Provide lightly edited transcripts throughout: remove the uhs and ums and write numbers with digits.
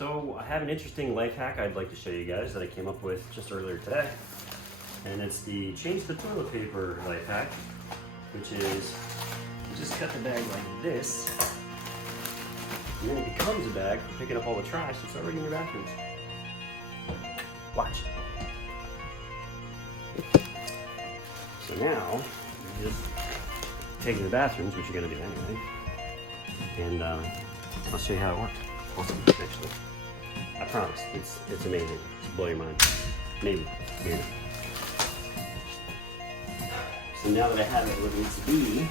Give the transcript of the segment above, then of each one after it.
So I have an interesting life hack I'd like to show you guys that I came up with just earlier today. And it's the change the toilet paper life hack, which is you just cut the bag like this, and then it becomes a bag for picking up all the trash that's already in your bathrooms. Watch. So now, you just take it to the bathrooms, which you're gonna do anyway, and I'll show you how it works. Awesome, actually. I promise, it's amazing. It's blow your mind. Maybe. Maybe. So now that I have it where it needs to be,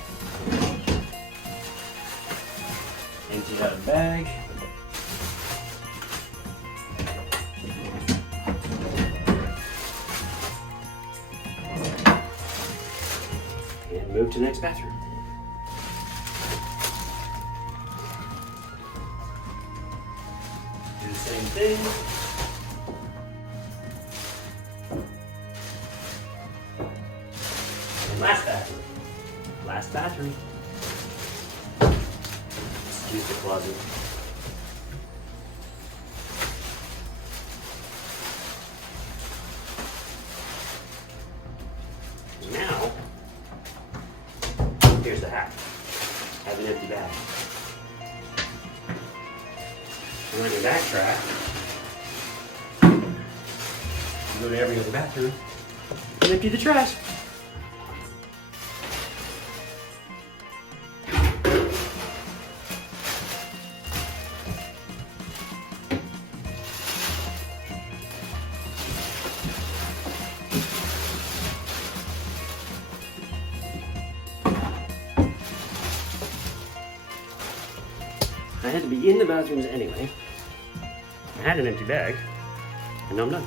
empty out a bag. And move to the next bathroom. Do the same thing. And last bathroom. Last bathroom. Excuse the closet. Now, here's the hack. Have an empty bag. And when you backtrack, you go to every other bathroom and empty the trash. I had to be in the bathrooms anyway. I had an empty bag, and now I'm done.